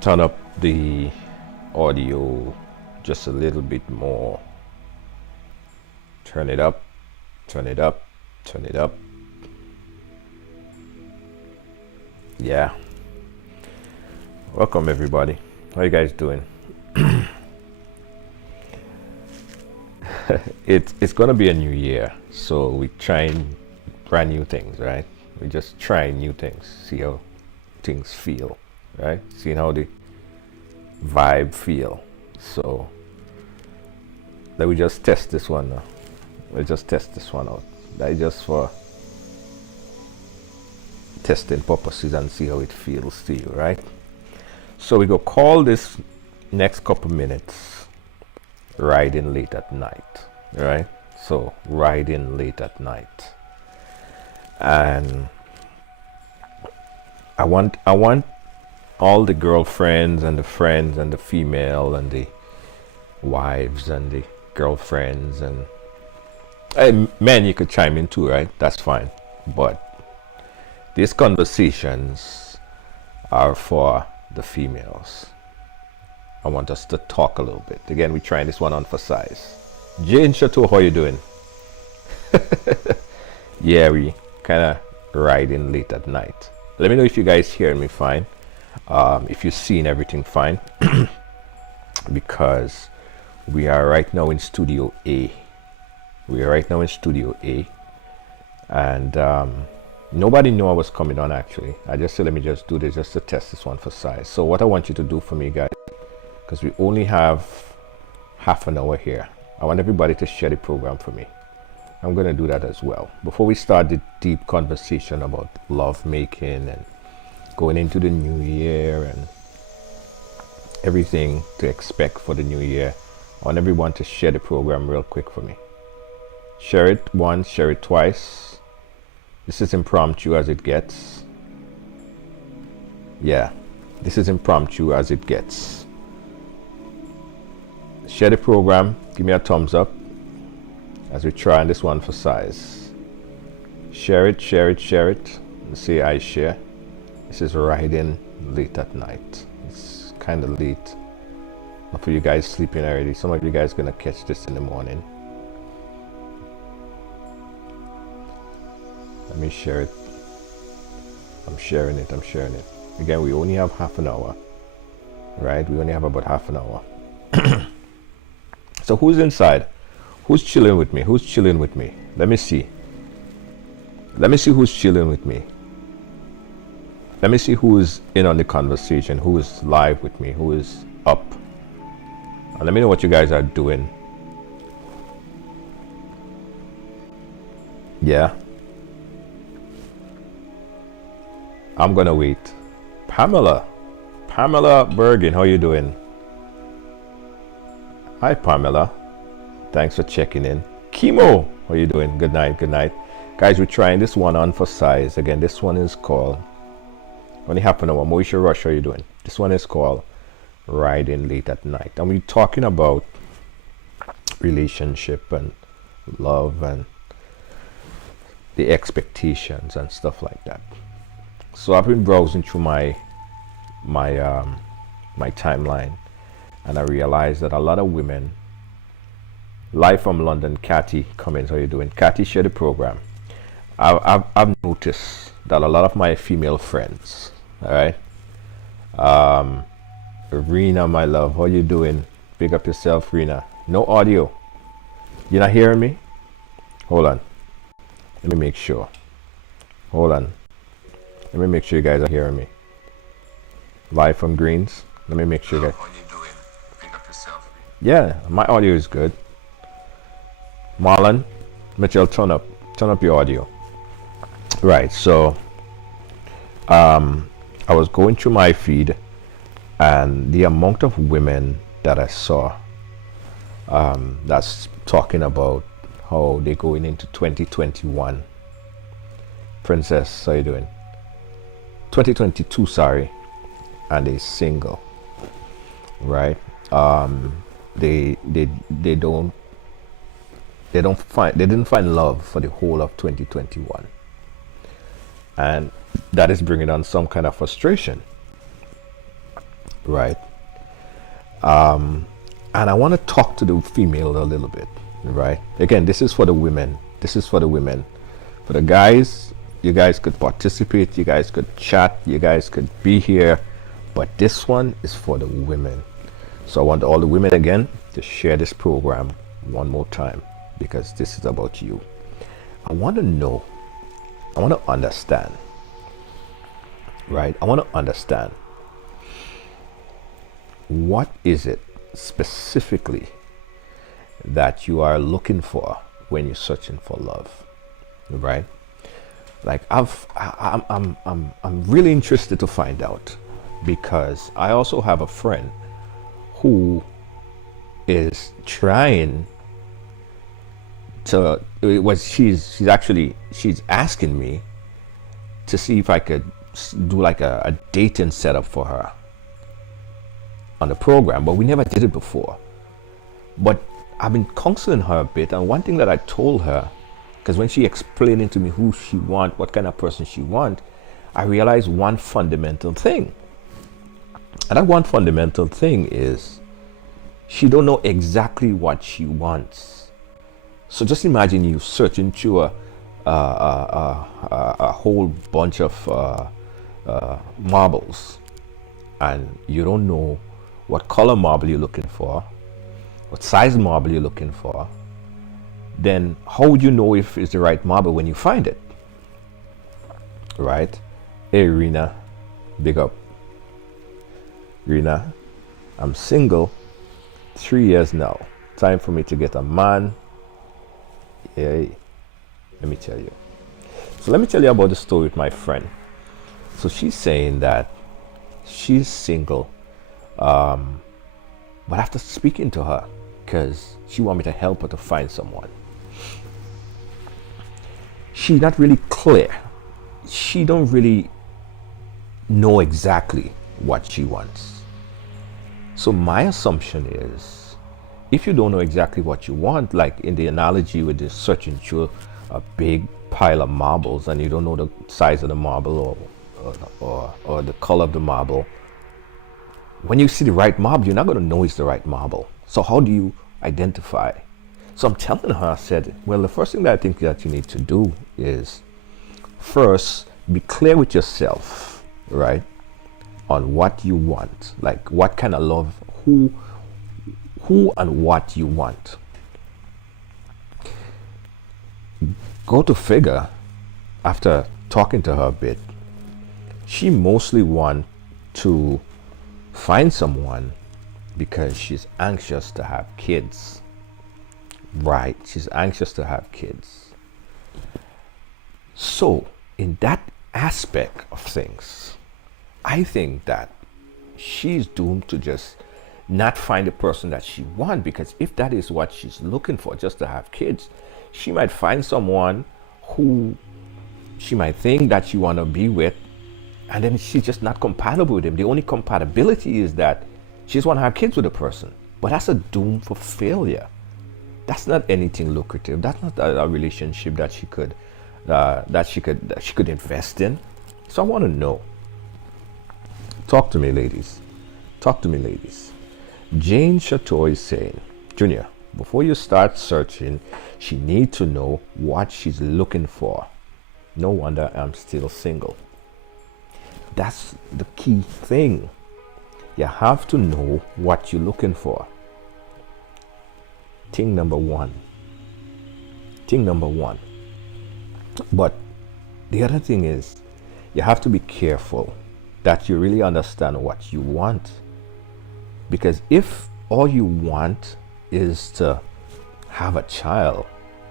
turn up the audio just a little bit more. Turn it up, turn it up, turn it up. Yeah. Welcome everybody. How you guys doing? It's gonna be a new year, so we trying brand new things, right? We just trying new things, see how things feel, right? Seeing how the vibe feel. So let me just test this one now. Let's just test this one out. That is just for testing purposes and see how it feels to you, right? So we go call this next couple minutes riding late at night, right? So riding late at night, and I want all the girlfriends and the friends and the female and the wives and the girlfriends and men, you could chime in too, right? That's fine. But these conversations are for the females. I want us to talk a little bit. Again, we're trying this one on for size. Jane Chateau, how you doing? Yeah, we kind of riding late at night. Let me know if you guys hear me fine. If you've seen everything fine. Because we are right now in Studio A. We are right now in Studio A. And nobody knew I was coming on actually. I just said let me just do this just to test this one for size. So what I want you to do for me, guys, because we only have half an hour here, I want everybody to share the program for me. I'm going to do that as well. Before we start the deep conversation about love making and going into the new year and everything to expect for the new year, I want everyone to share the program real quick for me. Share it once, share it twice. This is impromptu as it gets. Yeah, this is impromptu as it gets. Share the program, give me a thumbs up as we try on this one for size. Share it, share it, share it. Let's say I share. This is riding late at night. It's kind of late. Not for you guys sleeping already. Some of you guys gonna catch this in the morning. Let me share it. I'm sharing it. Again, we only have half an hour, right? We only have about half an hour. So who's inside? Who's chilling with me? Who's chilling with me? Let me see. Let me see who's chilling with me. Let me see who's in on the conversation, who is live with me, who is up. And let me know what you guys are doing. Yeah. I'm gonna wait. Pamela Bergen, how you doing? Hi Pamela, thanks for checking in. Chemo, how you doing? Good night, good night. Guys, we're trying this one on for size. Again, this one is called, only half an hour. Moisha Rush, how you doing? This one is called Riding Late at Night. And we're talking about relationship and love and the expectations and stuff like that. So I've been browsing through my timeline, and I realized that a lot of women, live from London, Cathy Cummins, how you doing? Cathy, share the program. I've noticed that a lot of my female friends, all right, Rena, my love, how you doing? Big up yourself, Rena. No audio. You're not hearing me? Hold on. Let me make sure. Hold on. Let me make sure you guys are hearing me. Live from Greens. Let me make sure you guys. How you doing? Pick up yourself. Yeah, my audio is good. Marlon, Mitchell, turn up your audio. Right. So, I was going through my feed, and the amount of women that I saw, that's talking about how they're going into 2021. Princess, how you doing? 2022, sorry, and they're single, right? They didn't find love for the whole of 2021, and that is bringing on some kind of frustration, right? And I want to talk to the female a little bit, right? Again, this is for the women. This is for the women. For the guys, you guys could participate, you guys could chat, you guys could be here, but this one is for the women. So I want all the women again to share this program one more time, because this is about you. I want to know, I want to understand, right? I want to understand, what is it specifically that you are looking for when you're searching for love, right? Like I'm really interested to find out, because I also have a friend who is trying to, she's asking me to see if I could do like a dating setup for her on the program, but we never did it before. But I've been counseling her a bit, and one thing that I told her, because when she explaining to me who she want, what kind of person she want, I realized one fundamental thing. And that one fundamental thing is she don't know exactly what she wants. So just imagine you searching through a whole bunch of marbles, and you don't know what color marble you're looking for, what size marble you're looking for. Then how would you know if it's the right marble when you find it, right? Hey Rena, big up. Rena, I'm single, 3 years now. Time for me to get a man. Hey, let me tell you. So let me tell you about the story with my friend. So she's saying that she's single, but after speaking to her, because she want me to help her to find someone, she's not really clear. She don't really know exactly what she wants. So my assumption is, if you don't know exactly what you want, like in the analogy with the searching through a big pile of marbles, and you don't know the size of the marble or the color of the marble, when you see the right marble, you're not going to know it's the right marble. So how do you identify? So I'm telling her, I said, well, the first thing that I think that you need to do is first be clear with yourself, right, on what you want, like what kind of love, who and what you want. Go to figure, after talking to her a bit, she mostly want to find someone because she's anxious to have kids. Right, she's anxious to have kids. So in that aspect of things, I think that she's doomed to just not find the person that she wants, because if that is what she's looking for, just to have kids, she might find someone who she might think that she want to be with, and then she's just not compatible with him. The only compatibility is that she just want to have kids with a person, but that's a doom for failure. That's not anything lucrative. That's not a relationship that she could invest in. So I want to know. Talk to me, ladies. Talk to me, ladies. Jane Chateau is saying, Junior, before you start searching, she needs to know what she's looking for. No wonder I'm still single. That's the key thing. You have to know what you're looking for. Thing number one. But the other thing is, you have to be careful that you really understand what you want. Because if all you want is to have a child,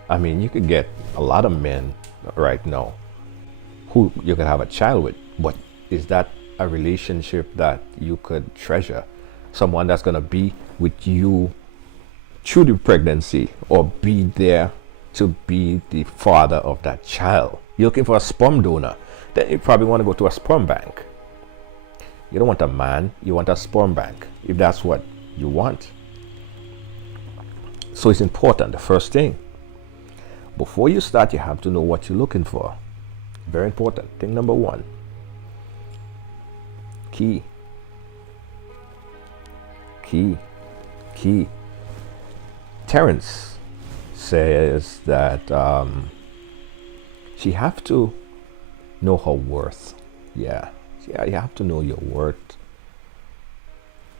I mean, you could get a lot of men right now who you could have a child with, but is that a relationship that you could treasure? Someone that's going to be with you through the pregnancy, or be there to be the father of that child? You're looking for a sperm donor, then you probably want to go to a sperm bank. You don't want a man, you want a sperm bank, if that's what you want. So it's important, the first thing. Before you start, you have to know what you're looking for. Very important. Thing number one. Key. Key. Key. Terrence says that she have to know her worth. Yeah, you have to know your worth.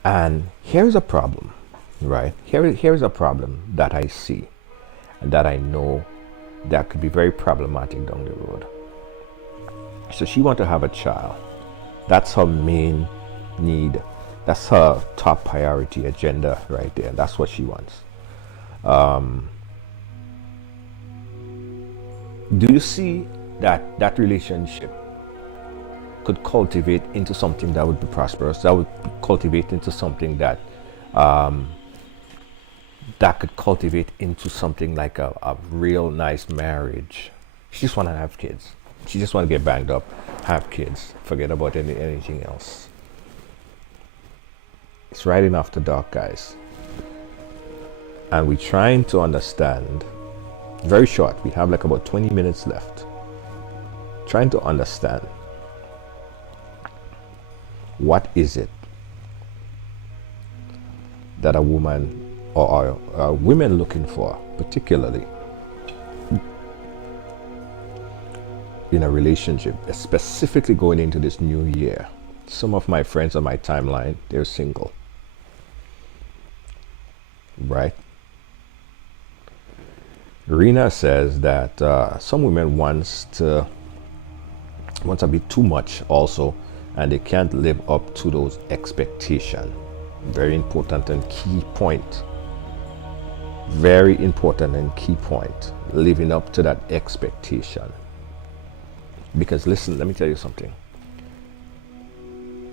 And here's a problem, right? Here's a problem that I see and that I know that could be very problematic down the road. So she wants to have a child. That's her main need. That's her top priority agenda right there. That's what she wants. Do you see that relationship could cultivate into something that would be prosperous, that would cultivate into something that that could cultivate into something like a real nice marriage? She just want to have kids. She just want to get banged up, have kids, forget about anything else. It's Riding After Dark, guys. And we're trying to understand, very short, we have like about 20 minutes left, trying to understand what is it that a woman or women looking for, particularly in a relationship, specifically going into this new year. Some of my friends on my timeline, they're single, right? Rena says that some women wants a bit too much also, and they can't live up to those expectations. Very important and key point. Very important and key point. Living up to that expectation. Because listen, let me tell you something.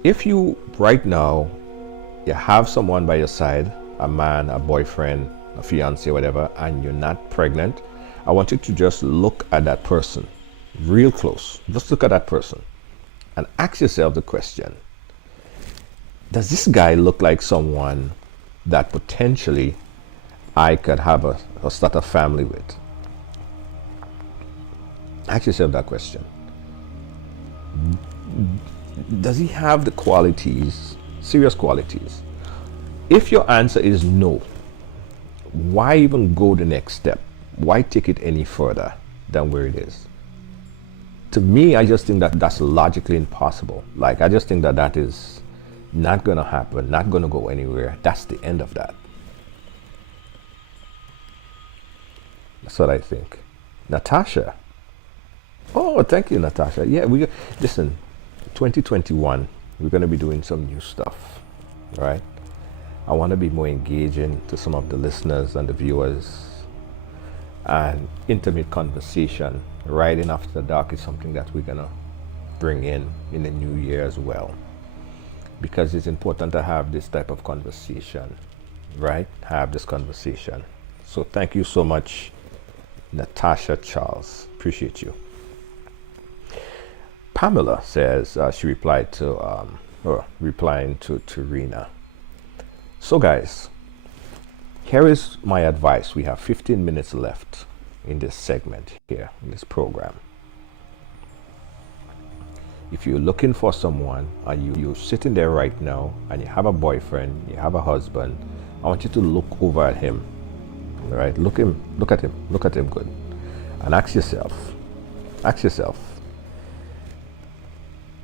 If you right now you have someone by your side, a man, a boyfriend, a fiance, whatever, and you're not pregnant, I want you to just look at that person real close. Just look at that person and ask yourself the question, does this guy look like someone that potentially I could have a start a family with? Ask yourself that question. Does he have the qualities, serious qualities? If your answer is no, why even go the next step? Why take it any further than where it is? To me, I just think that that's logically impossible. Like, I just think that that is not going to happen, not going to go anywhere. That's the end of that. That's what I think. Natasha. Oh, thank you, Natasha. Yeah, listen, 2021, we're going to be doing some new stuff, right? I want to be more engaging to some of the listeners and the viewers, and intimate conversation. Riding After the Dark is something that we're going to bring in the new year as well, because it's important to have this type of conversation, right? Have this conversation. So thank you so much, Natasha Charles. Appreciate you. Pamela says she replied to replying to Rena. So guys, here is my advice. We have 15 minutes left in this segment here, in this program. If you're looking for someone and you're sitting there right now and you have a boyfriend, you have a husband, I want you to look over at him, all right? Look at him good, and ask yourself,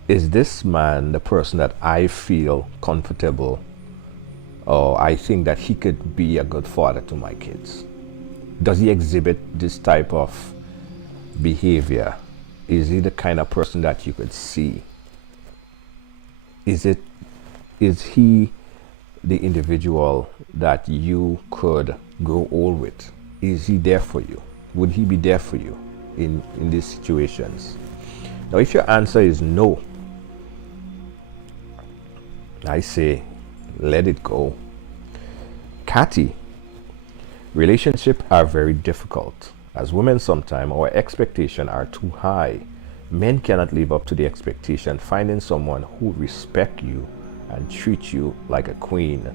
is this man the person that I feel comfortable, or I think that he could be a good father to my kids? Does he exhibit this type of behavior? Is he the kind of person that you could see? Is he the individual that you could grow old with? Is he there for you? Would he be there for you in these situations? Now, if your answer is no, I say, let it go. Cathy, relationships are very difficult. As women, sometimes our expectations are too high. Men cannot live up to the expectation. Finding someone who respects you and treats you like a queen,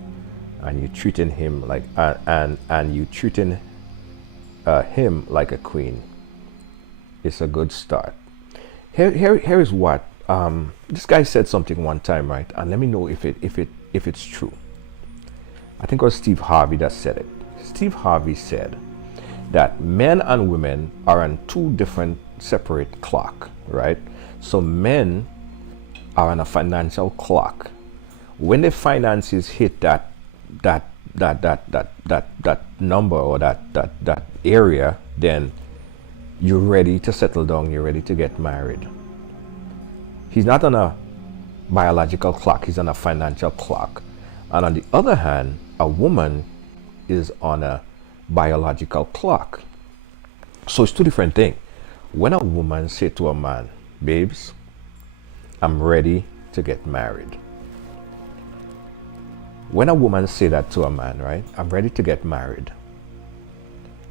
and you treating him like him like a queen, it's a good start. Here is what this guy said something one time, right? And let me know if it's true. I think it was Steve Harvey that said it. Steve Harvey said that men and women are on two different separate clock, right? So men are on a financial clock. When the finances hit that number or that area, then you're ready to settle down, you're ready to get married. He's not on a biological clock, he's on a financial clock. And on the other hand, a woman is on a biological clock. So it's two different things. When a woman say to a man, babes, I'm ready to get married. When a woman say that to a man, right, I'm ready to get married,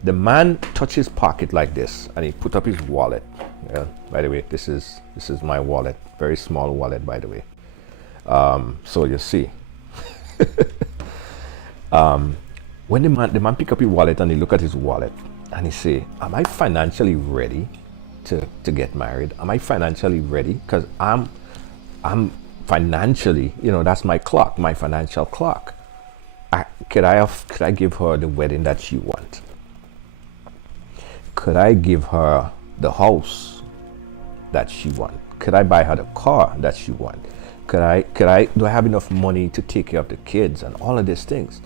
the man touch his pocket like this and he put up his wallet. Yeah, by the way, this is my wallet, very small wallet, by the way. So you see, when the man pick up his wallet and he look at his wallet and he say, am I financially ready to get married? Am I financially ready? Because I'm financially, that's my clock, my financial clock. Could I give her the wedding that she want? Could I give her the house that she want? Could I buy her the car that she want? Do I have enough money to take care of the kids and all of these things?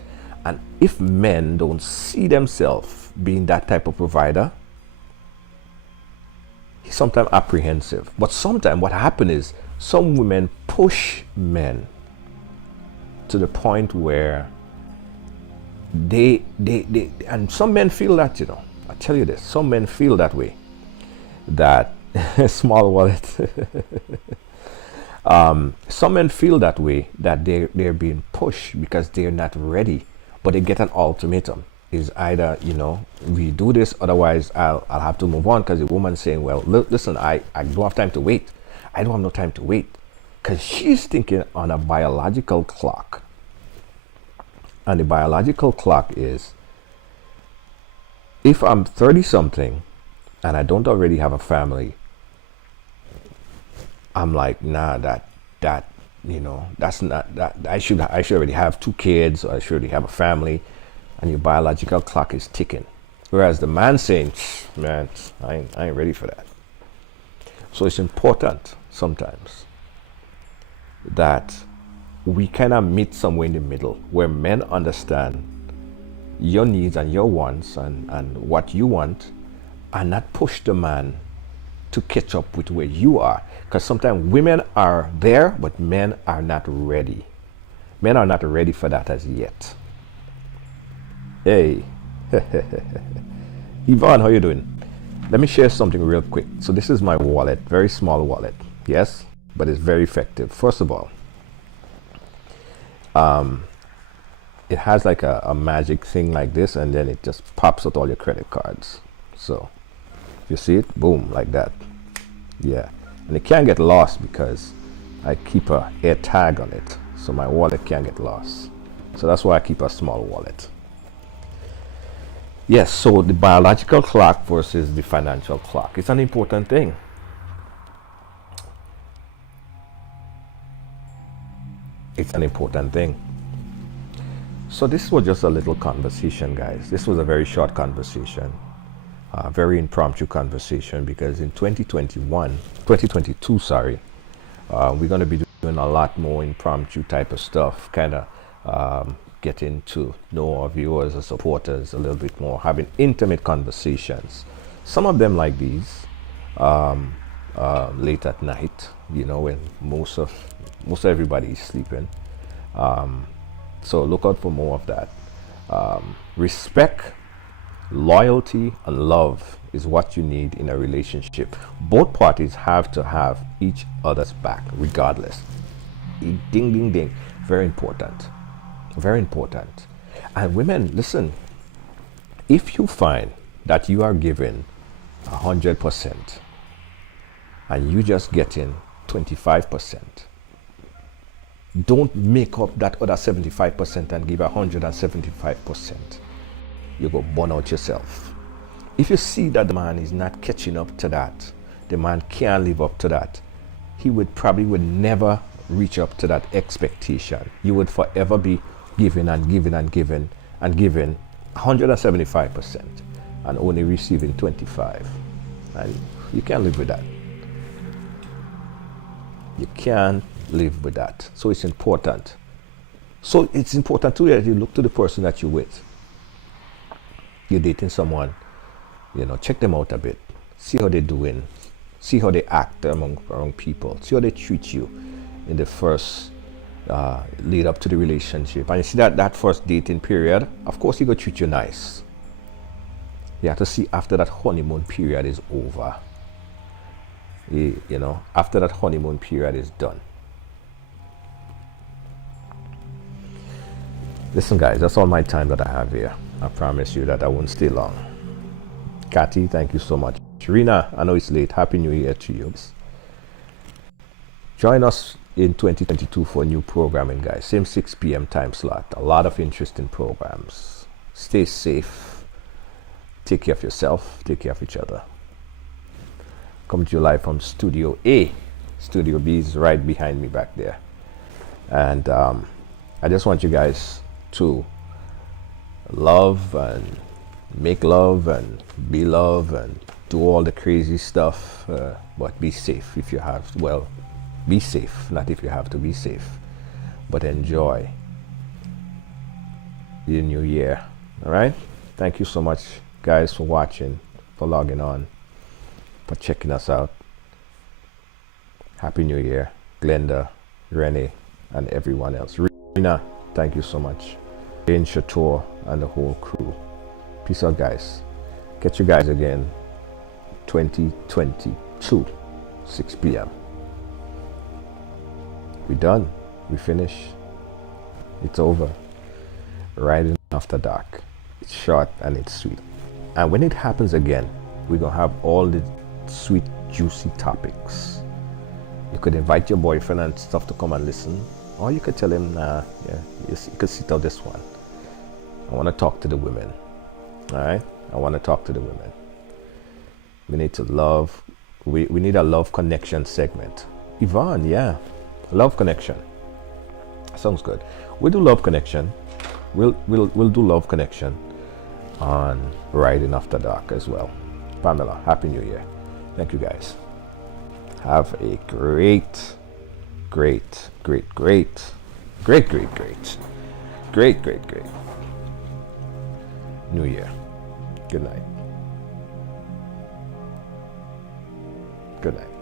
And if men don't see themselves being that type of provider, he's sometimes apprehensive. But sometimes what happens is some women push men to the point where they and some men feel that, I tell you this, some men feel that way, that small wallet. Some men feel that way, that they're being pushed because they're not ready, but they get an ultimatum. Is either, we do this, otherwise I'll have to move on, because the woman's saying, well, listen, I don't have time to wait. I don't have no time to wait, because she's thinking on a biological clock. And the biological clock is, if I'm 30 something and I don't already have a family, I'm like, nah, that's not that. I should already have 2 kids, or I should already have a family, and your biological clock is ticking. Whereas the man saying, man, I ain't ready for that. So it's important sometimes that we kind of meet somewhere in the middle, where men understand your needs and your wants and what you want, and not push the man to catch up with where you are. Because sometimes women are there, but men are not ready. Men are not ready for that as yet. Hey, Yvonne, how you doing? Let me share something real quick. So this is my wallet, very small wallet, yes, but it's very effective. First of all, it has like a magic thing like this, and then it just pops out all your credit cards. So you see it, boom, like that. Yeah, and it can't get lost because I keep a air tag on it, so my wallet can't get lost. So that's why I keep a small wallet. Yes, so the biological clock versus the financial clock, it's an important thing. It's an important thing. So this was just a little conversation, guys. This was a very short conversation, very impromptu conversation, because in 2022, sorry, we're going to be doing a lot more impromptu type of stuff, kind of getting to know our viewers and supporters a little bit more, having intimate conversations. Some of them like these, late at night, when most everybody is sleeping. So look out for more of that. Respect, loyalty, and love is what you need in a relationship. Both parties have to have each other's back, regardless. Ding, ding, ding. Very important. Very important. And women, listen, if you find that you are giving 100% and you just getting 25%, don't make up that other 75% and give 175%. You go burn out yourself. If you see that the man is not catching up to that, the man can't live up to that, he would never reach up to that expectation. You would forever be giving and giving and giving and giving 175% and only receiving 25. And you can't live with that. You can't live with that. So it's important. So it's important too that you look to the person that you're with. You're dating someone, check them out a bit. See how they're doing. See how they act among people. See how they treat you in the first lead up to the relationship. And you see that first dating period, of course, he gonna treat you nice. You have to see after that honeymoon period is over. After that honeymoon period is done. Listen, guys, that's all my time that I have here. I promise you that I won't stay long. Kathy, thank you so much. Rina, I know it's late. Happy New Year to you. Join us in 2022 for new programming, guys. Same 6 p.m. time slot. A lot of interesting programs. Stay safe. Take care of yourself. Take care of each other. Come to you live from Studio A. Studio B is right behind me back there. And I just want you guys to love and make love and be love and do all the crazy stuff, but be safe if you have. Well, be safe, not if you have to be safe, but enjoy the new year. All right, thank you so much, guys, for watching, for logging on, for checking us out. Happy New Year, Glenda, Renee, and everyone else. Rina, thank you so much. Jane Chateau and the whole crew. Peace out, guys. Catch you guys again 2022, 6 p.m. We done. We finished. It's over. Ryding after dark. It's short and it's sweet. And when it happens again, we're going to have all the sweet, juicy topics. You could invite your boyfriend and stuff to come and listen. Or you could tell him, you could sit out this one. I want to talk to the women. All right? I want to talk to the women. We need to love. We need a love connection segment. Yvonne, yeah. Love connection. Sounds good. We'll do love connection. We'll do love connection on Ryding After Dark as well. Pamela, Happy New Year. Thank you, guys. Have a great New Year. Good night. Good night.